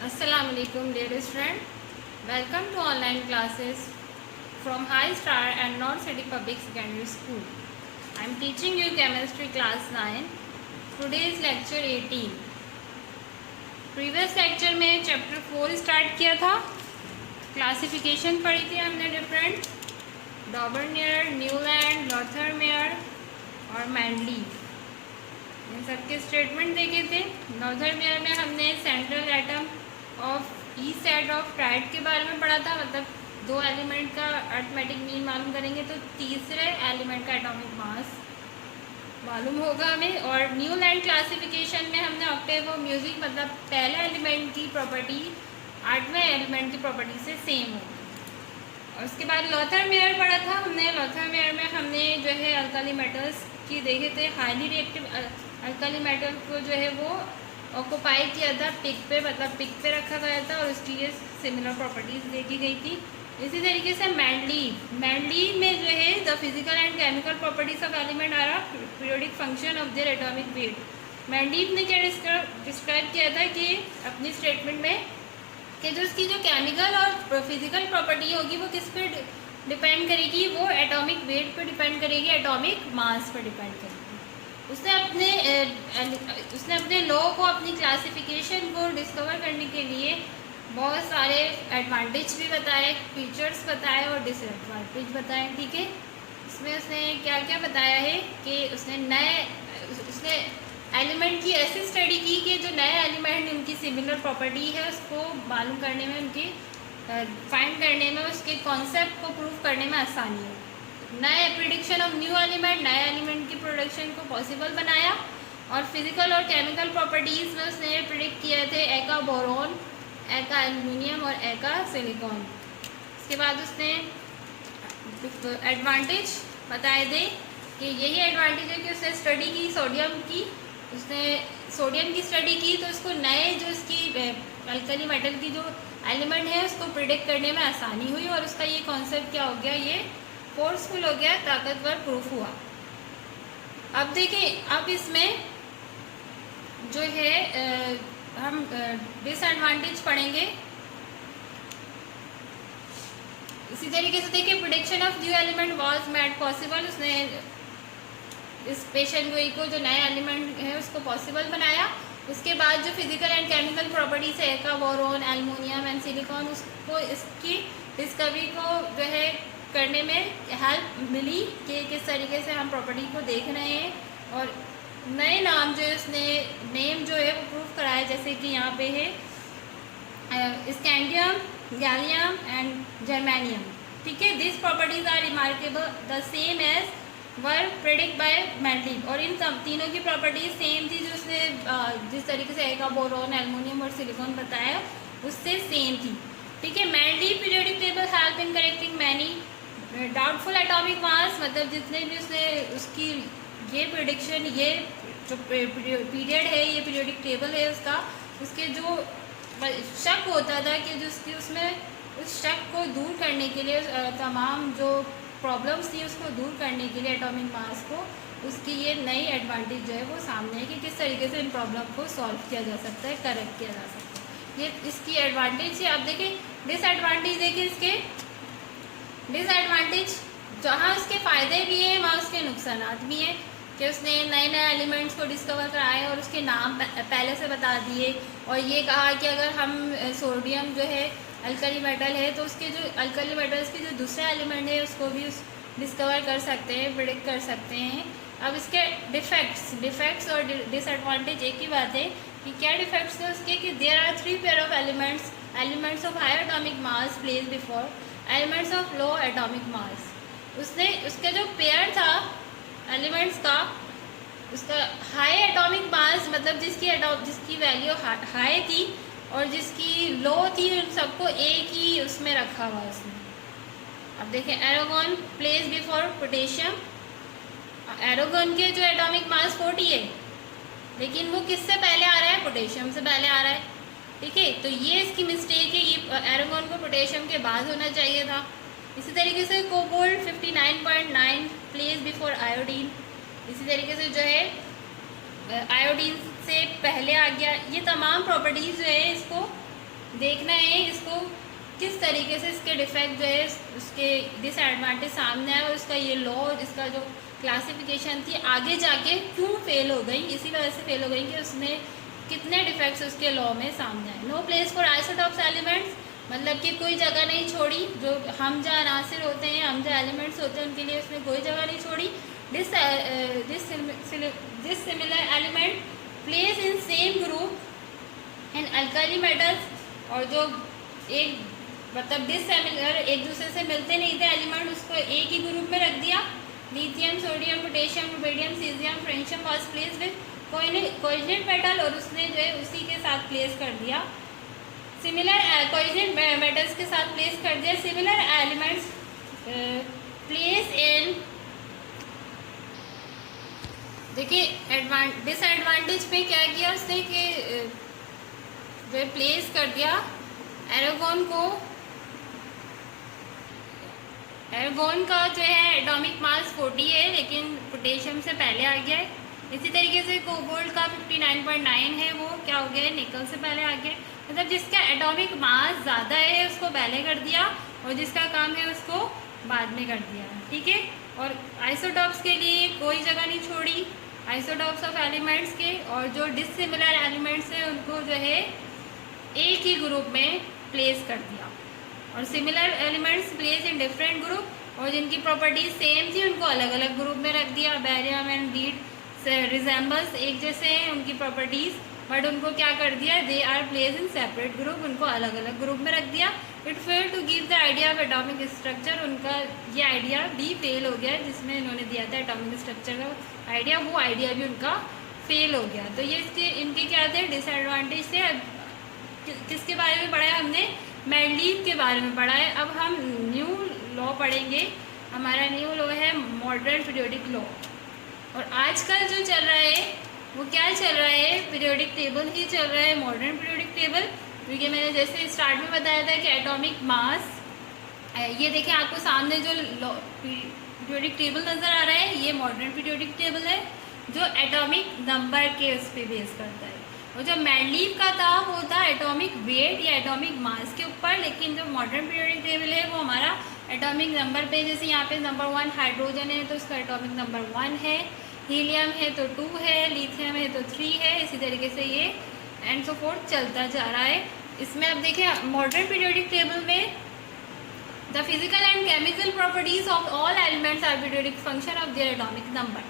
Assalamualaikum dear student. Welcome to online classes from High Star and North City Public Secondary School. I am teaching you chemistry class 9. Today is lecture 18. Previous lecture में chapter 4 start किया था. Classification पढ़ी थी हमने different डॉबरनियर, Newland, लॉथरमेयर और मैंडली. इन सबके statement देखे थे. लॉथरमेयर में हमने central atom of each set of tried के बारे में पढ़ा था. मतलब दो एलिमेंट का अरिथमेटिक मीन मालूम करेंगे तो तीसरे एलिमेंट का एटॉमिक मास मालूम होगा हमें. और न्यूलैंड क्लासिफिकेशन में हमने ऑक्टेव ऑफ म्यूजिक मतलब पहले एलिमेंट की प्रॉपर्टी आठवें एलिमेंट की प्रॉपर्टी से सेम होगी. और उसके बाद लॉथरमेयर पढ़ा था हमने. लॉथरमेयर में हमने जो है अल्काली मेटल्स की देखे थे. हाईली रिएक्टिव अल्काली मेटल को जो है वो ऑक्यूपाई किया था पिक पे, मतलब पिक पे रखा गया था और उसकी ये सिमिलर प्रॉपर्टीज देखी गई थी. इसी तरीके से मैंडली में जो है the physical and chemical properties of element are periodic function of their atomic weight. Mendeleev ने क्या डिस्क्राइब किया था कि अपनी स्टेटमेंट में कि जो उसकी जो केमिकल और फिजिकल प्रॉपर्टी होगी वो किस पे डिपेंड करेगी, वो एटॉमिक वेट पे डिपेंड करेगी, एटॉमिक मास पे डिपेंड करेगी. उसने अपने लॉ को, अपनी क्लासिफिकेशन को डिस्कवर करने के लिए बहुत सारे एडवांटेज भी बताए, फीचर्स बताए और डिसएडवांटेज बताए. ठीक है, इसमें उसने क्या क्या बताया है कि उसने एलिमेंट की ऐसी स्टडी की कि जो नए एलिमेंट उनकी सिमिलर प्रॉपर्टी है उसको मालूम करने में, उनकी फाइंड करने में, उसके कॉन्सेप्ट को प्रूव करने में आसानी हो. नए प्रिडिक्शन ऑफ न्यू एलिमेंट, नए एलिमेंट की प्रोडक्शन को पॉसिबल बनाया. और फिजिकल और केमिकल प्रॉपर्टीज़ में उसने प्रिडिक्ट किए थे ए का बोरॉन, ए का एल्यूमिनियम और ए का सिलिकॉन. इसके बाद उसने एडवांटेज बताए थे कि यही एडवांटेज है कि उसने स्टडी की सोडियम की. उसने सोडियम की स्टडी की तो उसको नए जो इसकी अल्कली मेटल की जो एलिमेंट है उसको प्रिडिक्ट करने में आसानी हुई और उसका ये कॉन्सेप्ट क्या हो गया, ये फोर्सफुल हो गया, ताकतवर प्रूफ हुआ. अब देखें, अब इसमें जो है हम डिसएडवांटेज पढ़ेंगे. इसी तरीके से देखिए, prediction of new element was made possible. उसने इस पेशेंट गोई को जो नया एलिमेंट है उसको पॉसिबल बनाया. उसके बाद जो फिजिकल एंड केमिकल प्रॉपर्टीज है का बोरॉन, एल्युमिनियम एंड सिलिकॉन, उसको इसकी डिस्कवरी को जो है करने में हेल्प मिली कि किस तरीके से हम प्रॉपर्टी को देख रहे हैं. और नए नाम जो है उसने नेम जो है वो प्रूफ कराया, जैसे कि यहाँ पे है स्कैंडियम, गैलियम एंड जर्मेनियम. ठीक है, this properties are remarkable the same as were predict by Mendeleev. और इन सब तीनों की प्रॉपर्टीज सेम थी जो उसने जिस तरीके से एका बोरॉन, एल्युमिनियम और सिलिकॉन बताया उससे सेम थी. ठीक है, मैंडली periodic table help in correcting many doubtful atomic mass. मतलब जितने भी उसने उसकी ये प्रिडिक्शन, ये जो पीरियड है, ये पीरियोडिक टेबल है उसका, उसके जो शक होता था कि जो उसकी उसमें उस शक को दूर करने के लिए, तमाम जो प्रॉब्लम्स थी उसको दूर करने के लिए एटॉमिक मास को, उसकी ये नई एडवांटेज जो है वो सामने है कि किस तरीके से इन प्रॉब्लम को सॉल्व किया जा सकता है, करेक्ट किया जा सकता है. ये इसकी एडवांटेज है. आप देखिए डिसएडवांटेज देखिए, इसके डिसएडवांटेज जहाँ उसके फ़ायदे भी हैं वहाँ उसके नुकसान भी हैं कि उसने नए नए एलिमेंट्स को डिस्कवर कराए और उसके नाम पहले से बता दिए. और ये कहा कि अगर हम सोडियम जो है अल्कली मेटल है तो उसके जो अल्कली मेटल्स के जो दूसरे एलिमेंट है उसको भी डिस्कवर कर सकते हैं, प्रिडिक्ट कर सकते हैं. अब इसके डिफेक्ट्स और डिसएडवांटेज एक ही बात है कि क्या डिफेक्ट्स है उसके, कि there are 3 pair of elements of higher atomic mass place before elements of low atomic mass. उसने उसका जो पेयर था एलिमेंट्स का, उसका हाई एटॉमिक मास मतलब जिसकी वैल्यू हाई थी और जिसकी लो थी, उन सबको एक ही उसमें रखा हुआ उसने. अब देखें, एरोगन प्लेस बिफोर पोटेशियम. एरोगन के जो एटॉमिक मास 40 है, लेकिन वो किससे पहले आ रहा है, पोटेशियम से पहले आ रहा है. ठीक है, तो ये इसकी मिस्टेक है. ये एरोगन को पोटेशियम के बाद होना चाहिए था. इसी तरीके से कोबाल्ट 59.9 प्लेस बिफोर आयोडीन. इसी तरीके से जो है आयोडीन से पहले आ गया. ये तमाम प्रॉपर्टीज़ जो है इसको देखना है इसको किस तरीके से इसके डिफेक्ट जो है उसके डिसएडवांटेज सामने आया और उसका ये लॉ, इसका जो क्लासिफिकेशन थी आगे जाके क्यों फेल हो गई, इसी वजह से फेल हो गई कि उसमें कितने डिफेक्ट्स उसके लॉ में सामने आए। No place for isotopes elements, मतलब कि कोई जगह नहीं छोड़ी, जो हम जहाँ अनासिर होते हैं, हम जहाँ एलिमेंट्स होते हैं उनके लिए उसने कोई जगह नहीं छोड़ी। This similar element place in same group in alkali metals, और जो एक मतलब डिससिमिलर एक दूसरे से मिलते नहीं थे एलिमेंट, उसको एक ही ग्रुप में रख दिया। Lithium, sodium, potassium, rubidium, caesium, francium was place with coordinate metal, और उसने जो है उसी के साथ प्लेस कर दिया। सिमिलर कोऑर्डिनेट मेटल्स के साथ प्लेस कर दिया। सिमिलर एलिमेंट्स प्लेस इन, देखिए डिसएडवांटेज पे क्या किया उसने कि जो प्लेस कर दिया एरागोन को, एरागोन का जो है एटॉमिक मास 40 है लेकिन पोटेशियम से पहले आ गया है। इसी तरीके से कोबाल्ट का 59.9 है, वो क्या हो गया है, निकल से पहले आ गया। मतलब जिसका एटॉमिक मास ज़्यादा है उसको पहले कर दिया और जिसका काम है उसको बाद में कर दिया, ठीक है। और आइसोटॉप्स के लिए कोई जगह नहीं छोड़ी आइसोटॉप्स ऑफ एलिमेंट्स के, और जो डिससिमिलर एलिमेंट्स हैं उनको जो है एक ही ग्रुप में प्लेस कर दिया, और similar elements place in different group, और जिनकी प्रॉपर्टीज सेम थी उनको अलग अलग ग्रुप में रख दिया। बैरियम एंड लीड रिजेंबल्स एक जैसे हैं उनकी प्रॉपर्टीज, बट उनको क्या कर दिया, they are place in separate group, उनको अलग अलग ग्रुप में रख दिया। It fail to give the idea of atomic structure, उनका ये आइडिया भी फेल हो गया जिसमें इन्होंने दिया था एटॉमिक स्ट्रक्चर का आइडिया, वो आइडिया भी उनका फेल हो गया। तो ये इसके इनके क्या थे डिसएडवांटेज थे। किसके बारे में पढ़ा है हमने, मेंडलीव के बारे में पढ़ा है। अब हम न्यू लॉ पढ़ेंगे, हमारा न्यू लॉ है मॉडर्न पीरियोडिक लॉ। और आजकल जो चल रहा है वो क्या चल रहा है, पीरियोडिक टेबल ही चल रहा है, मॉडर्न पीरियोडिक टेबल। क्योंकि मैंने जैसे स्टार्ट में बताया था कि एटॉमिक मास, ये देखें आपको सामने जो पीरियोडिक टेबल नज़र आ रहा है ये मॉडर्न पीरियोडिक टेबल है जो एटॉमिक नंबर के उस पर बेस करता है। और जो मेंडलीव का था वो था एटॉमिक वेट या एटॉमिक मास के ऊपर, लेकिन जो मॉडर्न पीरियोडिक टेबल है वो हमारा एटॉमिक नंबर पे, जैसे यहाँ पे नंबर 1 हाइड्रोजन है तो उसका एटॉमिक नंबर 1 है, हीलियम है तो 2 है, लिथियम है तो 3 है, इसी तरीके से ये एंड सो फोर्थ चलता जा रहा है। इसमें अब देखिए मॉडर्न पीरियोडिक टेबल में the physical and chemical properties of all elements are periodic function of their atomic number.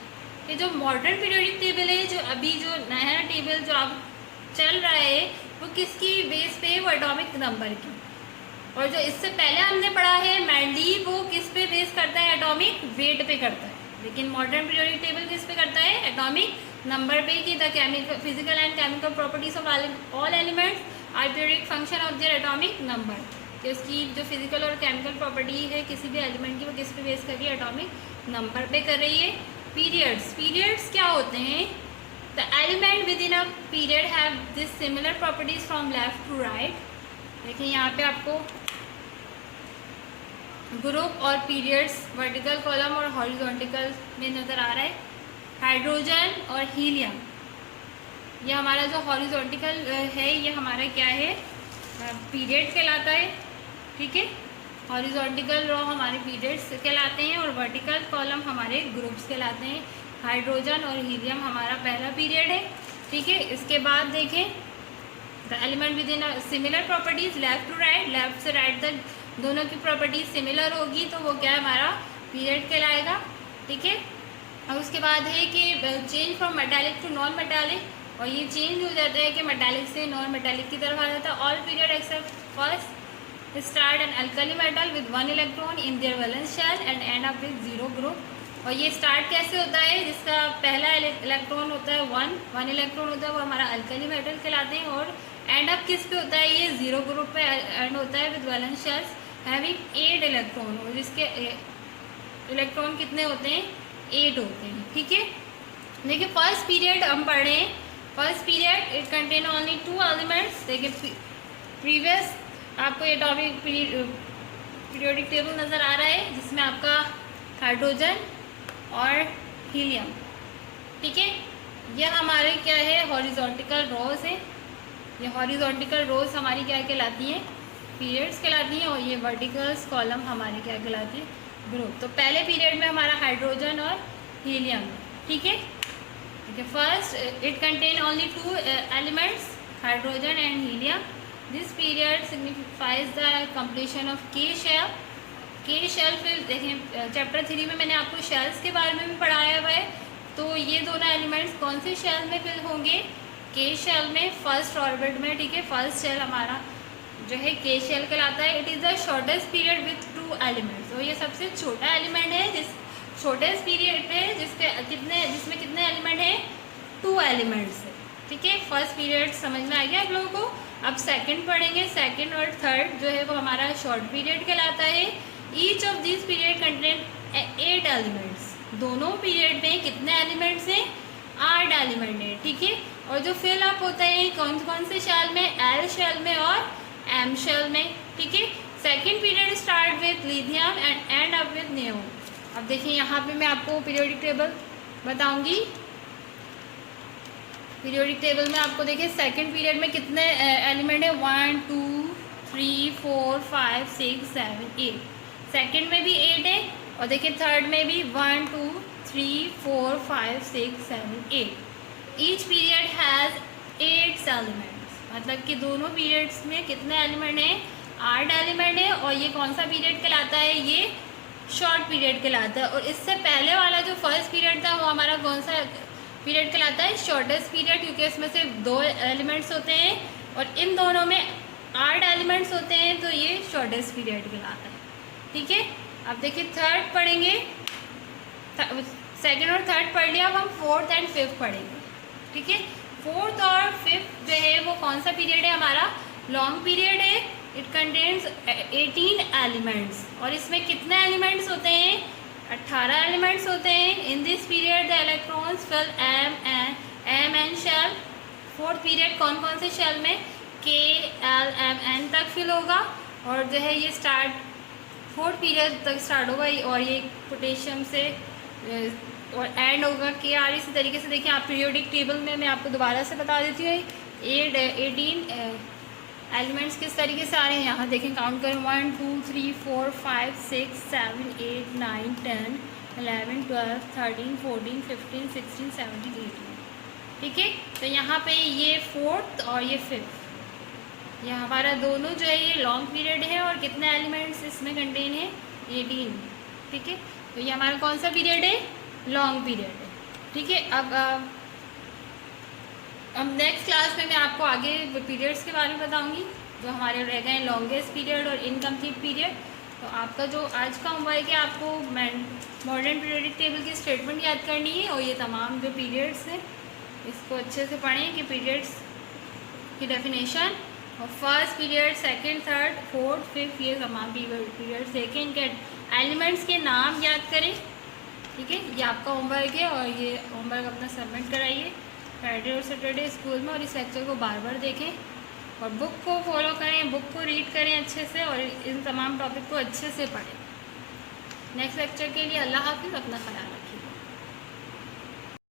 ये जो मॉडर्न पीरियोडिक टेबल है, जो अभी जो नया टेबल जो अब चल रहा है वो किसकी बेस पे है, वो एटॉमिक नंबर की। और जो इससे पहले हमने पढ़ा है मेंडलीव, वो किस पे बेस करता है, एटॉमिक वेट पे करता है। लेकिन मॉडर्न पीरियोडिक टेबल किस पे करता है, एटॉमिक नंबर पे, कि the chemical physical and chemical properties of all elements are periodic function of their atomic number. कि उसकी जो फिजिकल और केमिकल प्रॉपर्टी है किसी भी एलिमेंट की वो किस पे बेस कर रही है, एटॉमिक नंबर पे कर रही है। पीरियड्स क्या होते हैं, the element within a period have this similar properties from left to right. देखिए यहाँ पे आपको ग्रुप और पीरियड्स वर्टिकल कॉलम और हॉरिजॉन्टल में नज़र आ रहा है। हाइड्रोजन और हीलियम, ये हमारा जो हॉरिजॉन्टल है ये हमारा क्या है, पीरियड कहलाता है, ठीक है। हॉरिजॉन्टल रो हमारे पीरियड्स कहलाते हैं और वर्टिकल कॉलम हमारे ग्रुप्स कहलाते हैं। हाइड्रोजन और हीलियम हमारा पहला पीरियड है, ठीक है। इसके बाद देखें the element within similar properties left to right, left से राइट तक दोनों की प्रॉपर्टीज सिमिलर होगी तो वो क्या है, हमारा पीरियड कहलाएगा, ठीक है। और उसके बाद है कि change from metallic to non metallic, और ये चेंज हो जाता है कि मेटालिक से नॉन मेटालिक की तरफ आ जाता है। All period except first start an alkali metal with 1 electron in their valence shell and end up with 0 group. और ये स्टार्ट कैसे होता है, जिसका पहला इलेक्ट्रॉन होता है 1 इलेक्ट्रॉन होता है वो हमारा अल्कली मेटल कहलाते हैं, और एंड अप किस पे होता है, ये 0 ग्रुप पे एंड होता है with valence shells having 8 electron, और जिसके इलेक्ट्रॉन कितने होते हैं, 8 होते हैं, ठीक है। देखिए फर्स्ट पीरियड हम पढ़ रहे हैं, first period it contain only 2 elements. देखिए प्रीवियस आपको एटॉमिक पीरियोडिक टेबल नज़र आ रहा है जिसमें आपका हाइड्रोजन और हीलियम, ठीक है। यह हमारे क्या है, हॉरिजॉन्टल रॉस है, ये हॉरिजॉन्टल रोज हमारी क्या कहलाती हैं, पीरियड्स कहलाती हैं, और ये वर्टिकल कॉलम हमारे क्या कहलाती है, ग्रुप। तो पहले पीरियड में हमारा हाइड्रोजन और हीलियम, ठीक है। First it contain only 2 elements, hydrogen and helium. This period signifies the completion of के शेल। के शेल फिर देखें चैप्टर 3 में मैंने आपको शेल्स के बारे में भी पढ़ाया हुआ है। तो ये दोनों एलिमेंट्स कौन से शेल में फिल होंगे, के शेल में, फर्स्ट ऑर्बिट में, ठीक है। फर्स्ट शेल हमारा जो है के शेल कहलाता है। It is the shortest period with 2 elements. तो ये सबसे छोटा एलिमेंट है, जिस शॉर्टेस्ट पीरियड है जिसमें कितने एलिमेंट हैं, 2 एलिमेंट्स है, ठीक है। फर्स्ट पीरियड समझ में आ गया आप लोगों को। अब सेकंड पढ़ेंगे। सेकंड और थर्ड जो है वो हमारा शॉर्ट पीरियड कहलाता है। Each of this period contain 8 elements. दोनों पीरियड में कितने एलिमेंट्स हैं, 8 एलिमेंट हैं, ठीक है। और जो फिल अप होता है कौन कौन से शेल में, एल शेल में और एम शेल में, ठीक है। Second period start with lithium and end up with neon. अब देखिए यहाँ पे मैं आपको पीरियोडिक टेबल बताऊंगी। पीरियोडिक टेबल में आपको देखिए सेकंड पीरियड में कितने एलिमेंट है, 1 2 3 4 5 6 7 8। सेकंड में भी 8 है, और देखिए थर्ड में भी 1 2 3 4 5 6 7 8। Each period has 8 elements. मतलब कि दोनों पीरियड्स में कितने एलिमेंट हैं, 8 एलिमेंट है। और ये कौन सा पीरियड कहलाता है, ये शॉर्ट पीरियड कहलाता है। और इससे पहले वाला जो फर्स्ट पीरियड था वो हमारा कौन सा पीरियड कहलाता है, शॉर्टेस्ट पीरियड, क्योंकि इसमें सिर्फ 2 एलिमेंट्स होते हैं और इन दोनों में 8 एलिमेंट्स होते हैं। तो ये शॉर्टेस्ट पीरियड कहलाता है, ठीक है। अब देखिए थर्ड पढ़ेंगे। सेकंड और थर्ड पढ़ लिया, अब हम फोर्थ एंड फिफ्थ पढ़ेंगे, ठीक है। फोर्थ और फिफ्थ जो है वो कौन सा पीरियड है, हमारा लॉन्ग पीरियड है। It contains 18 elements. और इसमें कितने एलिमेंट्स होते हैं, 18 एलिमेंट्स होते हैं। In this period the electrons fill m n shell. Fourth period कौन कौन से शेल में, के एल एम एन तक फिल होगा। और जो है ये फोर्थ पीरियड तक स्टार्ट होगा, और ये पोटेशियम से और एंड होगा के आर। इसी तरीके से देखिए आप पीरियोडिक टेबल में मैं आपको दोबारा से बता देती हूँ। 18 एलिमेंट्स किस तरीके से आ रहे हैं, यहाँ देखें काउंट करें, 1 2 3 4 5 6 7 8 9 10 11 12 13 14 15 16 17 18, ठीक है। तो यहाँ पे ये फोर्थ और ये फिफ्थ, ये हमारा दोनों जो है ये लॉन्ग पीरियड है। और कितने एलिमेंट्स इसमें कंटेन है, 18, ठीक है। तो ये हमारा कौन सा पीरियड है, लॉन्ग पीरियड है, ठीक है। अब नेक्स्ट क्लास में मैं आपको आगे पीरियड्स के बारे में बताऊंगी, जो हमारे रह गए लॉन्गेस्ट पीरियड और इनकम्प्लीट पीरियड। तो आपका जो आज का होमवर्क है, आपको मॉडर्न पीरियोडिक टेबल की स्टेटमेंट याद करनी है, और ये तमाम जो पीरियड्स हैं इसको अच्छे से पढ़ें कि पीरियड्स की डेफिनेशन, और first period, second, third, fourth, fifth, ये तमाम पीरियड्स देखें, इनके एलिमेंट्स के नाम याद करें, ठीक है। ये आपका होमवर्क है, और ये होमवर्क अपना सबमिट कराइए फ्राइडे और सैटरडे स्कूल में। और इस लेक्चर को बार बार देखें और बुक को फॉलो करें, बुक को रीड करें अच्छे से, और इन तमाम टॉपिक को अच्छे से पढ़ें। नेक्स्ट लेक्चर के लिए अल्लाह हाफिज़, अपना ख्याल रखें।